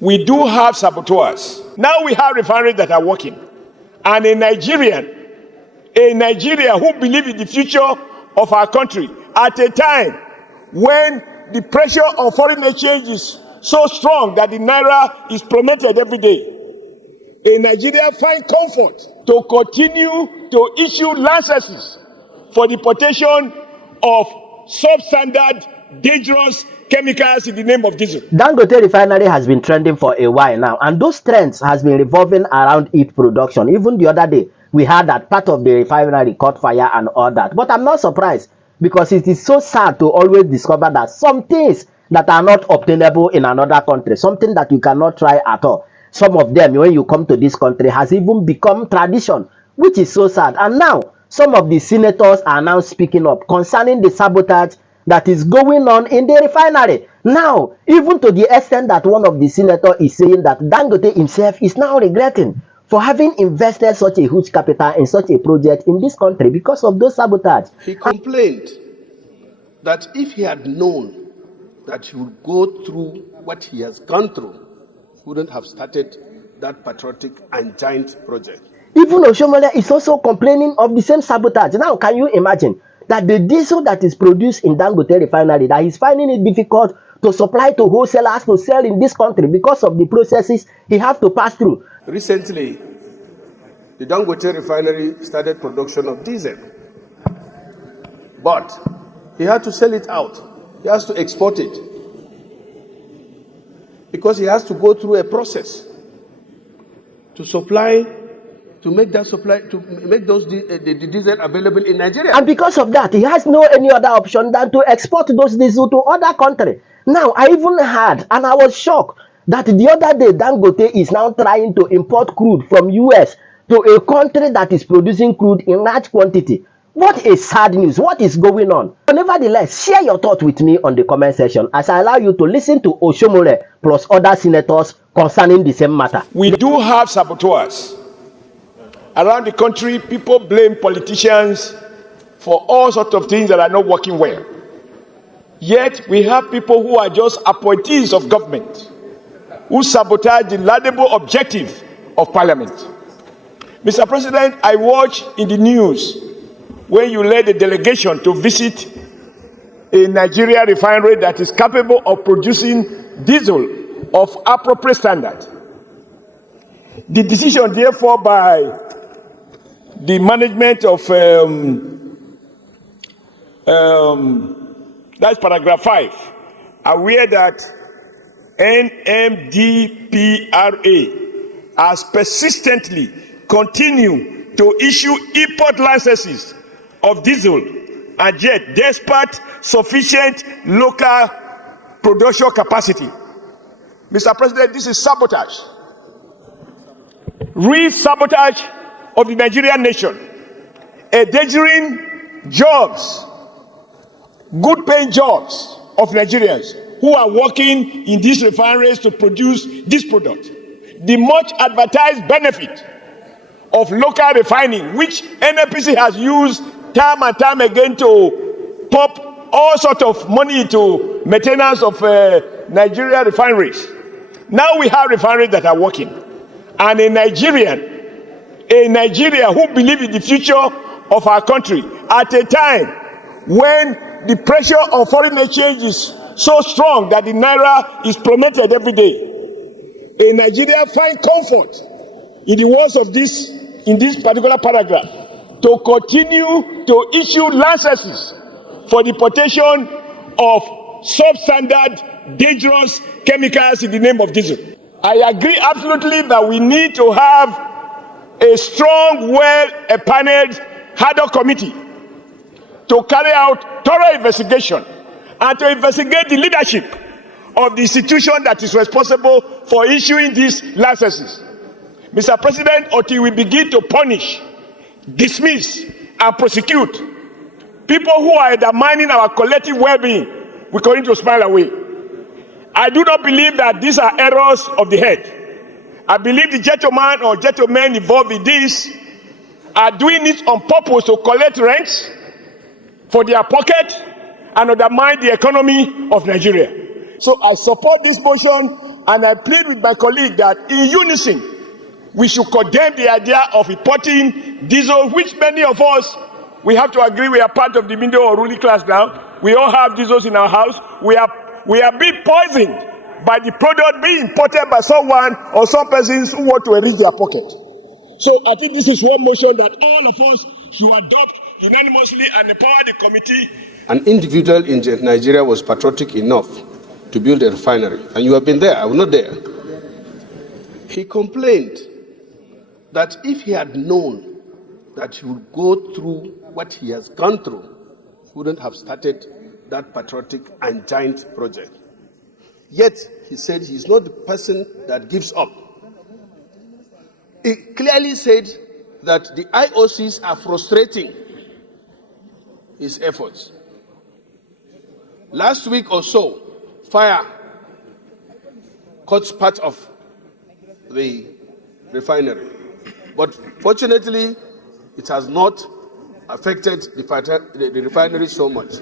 We do have saboteurs. Now we have refineries that are working. And a Nigeria who believes in the future of our country at a time when the pressure on foreign exchange is so strong that the naira is plummeted every day. A Nigeria finds comfort to continue to issue licenses for the importation of substandard, dangerous chemicals in the name of diesel. Dangote Refinery has been trending for a while now, and those trends has been revolving around its production. Even the other day, we heard that part of the refinery caught fire and all that. But I'm not surprised, because it is so sad to always discover that some things that are not obtainable in another country, something that you cannot try at all, some of them, when you come to this country, has even become tradition, which is so sad. And now, some of the senators are now speaking up concerning the sabotage that is going on in the refinery. Now, even to the extent that one of the senators is saying that Dangote himself is now regretting for having invested such a huge capital in such a project in this country because of those sabotage. He complained that if he had known that he would go through what he has gone through, he wouldn't have started that patriotic and giant project. Even Oshomole is also complaining of the same sabotage. Now, can you imagine that the diesel that is produced in Dangote Refinery, that he's finding it difficult to supply to wholesalers to sell in this country because of the processes he has to pass through? Recently, the Dangote Refinery started production of diesel, but he had to sell it out. He has to export it because he has to go through a process to supply, to make that supply, to make those the diesel available in Nigeria. And because of that, he has no any other option than to export those diesel to other countries. Now, I even heard, and I was shocked, that the other day Dangote is now trying to import crude from US to a country that is producing crude in large quantity. What a sad news. What is going on? But nevertheless, share your thoughts with me on the comment section as I allow you to listen to Oshomole plus other senators concerning the same matter. We do have saboteurs. Around the country, people blame politicians for all sorts of things that are not working well. Yet, we have people who are just appointees of government, who sabotage the laudable objective of parliament. Mr. President, I watched in the news when you led a delegation to visit a Nigeria refinery that is capable of producing diesel of appropriate standard. The decision, therefore, by the management of that's paragraph 5, aware that NMDPRA has persistently continued to issue import licenses of diesel and jet despite sufficient local production capacity. Mr. President, this is sabotage. Real sabotage of the Nigerian nation, endangering jobs, good paying jobs of Nigerians who are working in these refineries to produce this product. The much advertised benefit of local refining, which NNPC has used time and time again to pump all sorts of money into maintenance of Nigeria refineries. Now we have refineries that are working, and a Nigeria who believes in the future of our country at a time when the pressure on foreign exchange is so strong that the naira is plummeted every day. A Nigeria finds comfort in the words of this, in this particular paragraph, to continue to issue licenses for the importation of substandard, dangerous chemicals in the name of diesel. I agree absolutely that we need to have a strong, well-paneled ad hoc committee to carry out thorough investigation and to investigate the leadership of the institution that is responsible for issuing these licenses. Mr. President, until we begin to punish, dismiss, and prosecute people who are undermining our collective well-being, we continue to smile away. I do not believe that these are errors of the head. I believe the gentleman or gentlemen involved in this are doing it on purpose to collect rents for their pocket and undermine the economy of Nigeria. So I support this motion, and I plead with my colleague that in unison, we should condemn the idea of importing diesel, which many of us, we have to agree we are part of the middle or ruling class now. We all have diesels in our house. We are being poisoned by the product being imported by someone or some persons who want to enrich their pocket. So I think this is one motion that all of us should adopt unanimously and empower the committee. An individual in Nigeria was patriotic enough to build a refinery, and you have been there. I was not there. He complained that if he had known that he would go through what he has gone through, he wouldn't have started that patriotic and giant project. Yet, he said he's not the person that gives up. He clearly said that the IOCs are frustrating his efforts. Last week or so, fire caught part of the refinery. But fortunately, it has not affected the refinery so much.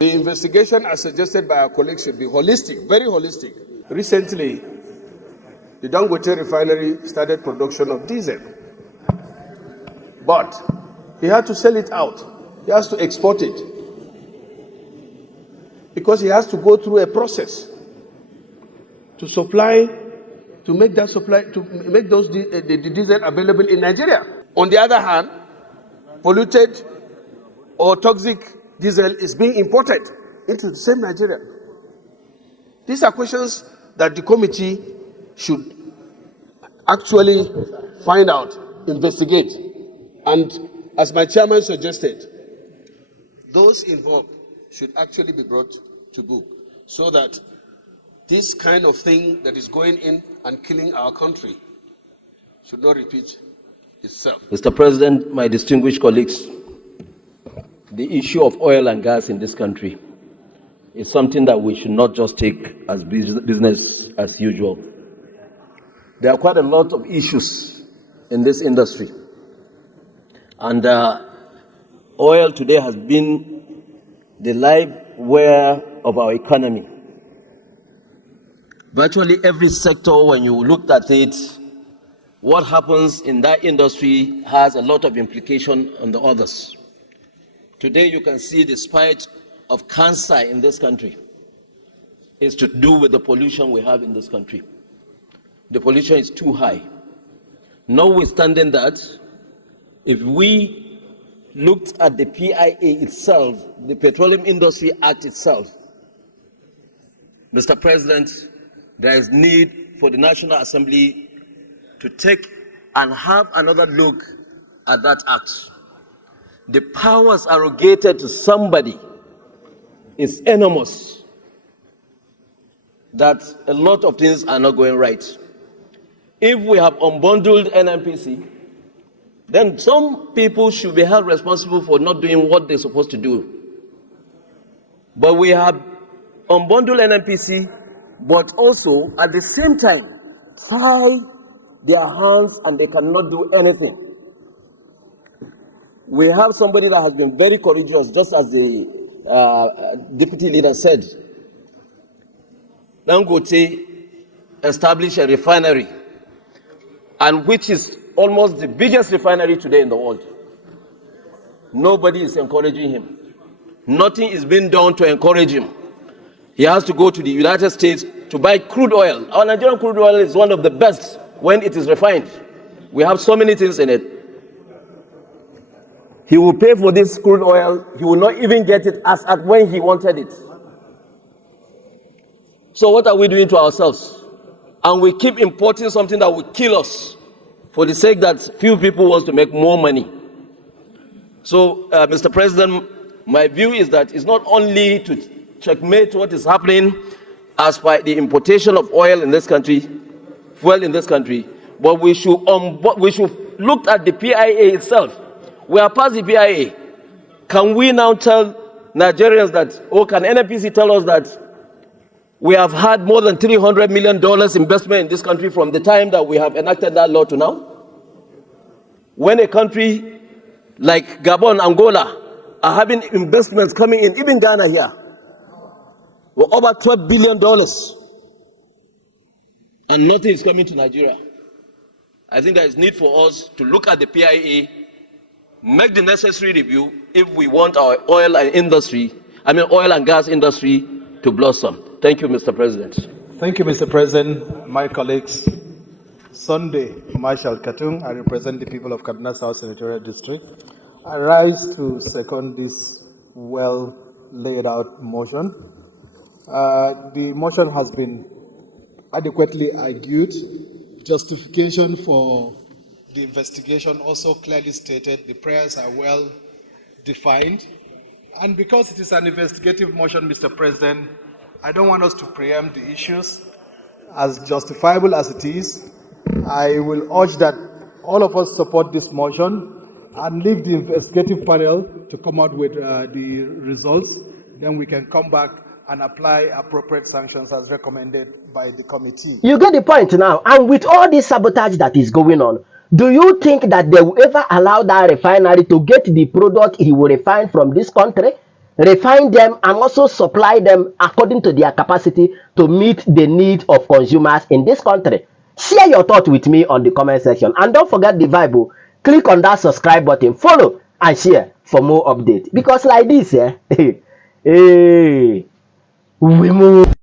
The investigation, as suggested by our colleagues, should be holistic, very holistic. Recently, the Dangote Refinery started production of diesel. But he had to sell it out. He has to export it. Because he has to go through a process to supply, to make that supply, to make the diesel available in Nigeria. On the other hand, polluted or toxic diesel is being imported into the same Nigeria. These are questions that the committee should actually find out, investigate, and as my chairman suggested, those involved should actually be brought to book so that this kind of thing that is going in and killing our country should not repeat itself. Mr. President, my distinguished colleagues, the issue of oil and gas in this country is something that we should not just take as business as usual. There are quite a lot of issues in this industry. And oil today has been the live wire of our economy. Virtually every sector, when you looked at it, what happens in that industry has a lot of implication on the others. Today you can see the spike of cancer in this country is to do with the pollution we have in this country. The pollution is too high. Notwithstanding that, if we looked at the PIA itself, the Petroleum Industry Act itself, Mr. President, there is need for the National Assembly to take and have another look at that act. The powers arrogated to somebody is enormous, that a lot of things are not going right. If we have unbundled NNPC, then some people should be held responsible for not doing what they're supposed to do. But we have unbundled NNPC, but also at the same time tie their hands and they cannot do anything. We have somebody that has been very courageous, just as the deputy leader said. Dangote established a refinery, and which is almost the biggest refinery today in the world. Nobody is encouraging him. Nothing is being done to encourage him. He has to go to the United States to buy crude oil. Our Nigerian crude oil is one of the best when it is refined. We have so many things in it. He will pay for this crude oil. He will not even get it as at when he wanted it. So what are we doing to ourselves? And we keep importing something that will kill us for the sake that few people want to make more money. So, Mr. President, my view is that it's not only to checkmate what is happening as by the importation of oil in this country, fuel in this country, but we should look at the PIA itself. We are past the PIA. Can we now tell Nigerians that, or can NNPC tell us that we have had more than $300 million investment in this country from the time that we have enacted that law to now? When a country like Gabon, Angola are having investments coming in, even Ghana here. We're over $12 billion. And nothing is coming to Nigeria. I think there is need for us to look at the PIA, make the necessary review if we want our oil and gas industry to blossom. Thank you, Mr. President. Thank you, Mr. President. My colleagues, Sunday Marshal Katung, I represent the people of Kaduna South Senatorial District. I rise to second this well laid out motion. The motion has been adequately argued. Justification for the investigation also clearly stated. The prayers are well defined. And because it is an investigative motion, Mr. President, I don't want us to preempt the issues. As justifiable as it is, I will urge that all of us support this motion and leave the investigative panel to come out with the results. Then we can come back and apply appropriate sanctions as recommended by the committee. You get the point now. And with all this sabotage that is going on, do you think that they will ever allow that refinery to get the product he will refine from this country, refine them, and also supply them according to their capacity to meet the needs of consumers in this country? Share your thoughts with me on the comment section. And don't forget the Bible. Click on that subscribe button, follow, and share for more updates. Because like this, hey, we move.